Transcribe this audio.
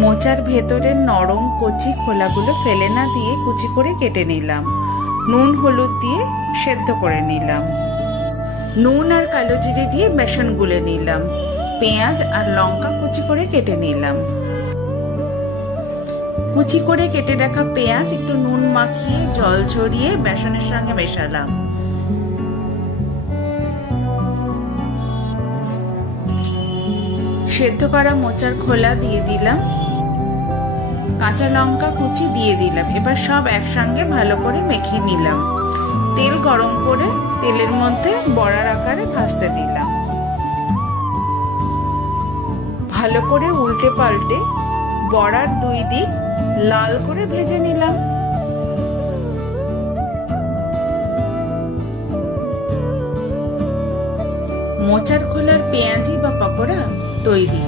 মোচার ভেতরের নরম কচি খোলাগুলো ফেলে না দিয়ে কুচি করে কেটে নিলাম। নুন হলুদ দিয়ে সেদ্ধ করে নিলাম। নুন আর কালো জিরে দিয়ে বেসন গুলে নিলাম। পেঁয়াজ আর লঙ্কা কুচি করে কেটে নিলাম। কুচি করে কেটে রাখা পেঁয়াজ একটু নুন মাখিয়ে জল ঝরিয়ে বেসনের সঙ্গে মেশালাম। সেদ্ধ করা মোচার খোলা দিয়ে দিলাম। কাঁচা লঙ্কা কুচি দিয়ে দিলাম। এবার সব একসঙ্গে ভালো করে মেখে নিলাম। তেল গরম করে তেলের মধ্যে বড়ার আকারে ভাজতে দিলাম। ভালো করে উল্টে পাল্টে বড়ার দুই দিক লাল করে ভেজে নিলাম। মোচার খোলার পেঁয়াজি বা পকোড়া তৈরি।